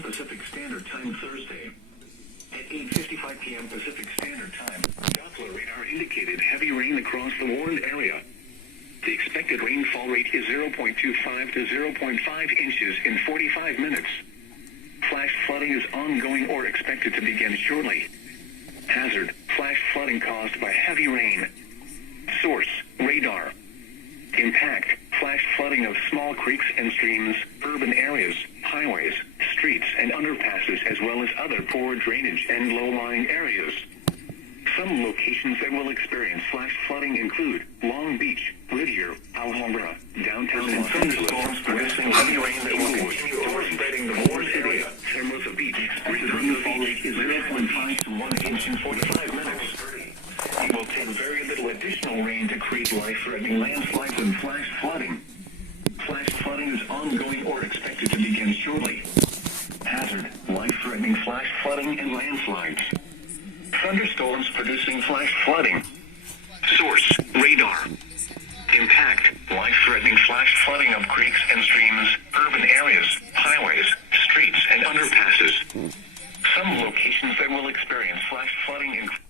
p.m. Pacific Standard Time Thursday. At 8:55 p.m. Pacific Standard Time, Doppler radar indicated heavy rain across the warned area. The expected rainfall rate is 0.25 to 0.5 inches in 45 minutes. Flash flooding is ongoing or expected to begin shortly. Hazard: flash flooding caused by heavy rain. Source: radar. Impact: flash flooding of small creeks and streams, urban areas, highways, streets and underpasses, as well as other poor drainage and low-lying areas. Some locations that will experience flash flooding include Long Beach, Whittier, Alhambra, downtown Los Angeles, storms producing heavy rain that will continue overspreading the warned area. Hermosa Beach, expected rainfall rate is 0.5 to 1 inch in 45 minutes. It will take very little additional rain to create life-threatening landslides and flash flooding. Flash flooding is ongoing or expected to begin shortly. Hazard: life-threatening flash flooding and landslides. Thunderstorms producing flash flooding. Source: radar. Impact: life-threatening flash flooding of creeks and streams, urban areas, highways, streets and underpasses. Some locations that will experience flash flooding include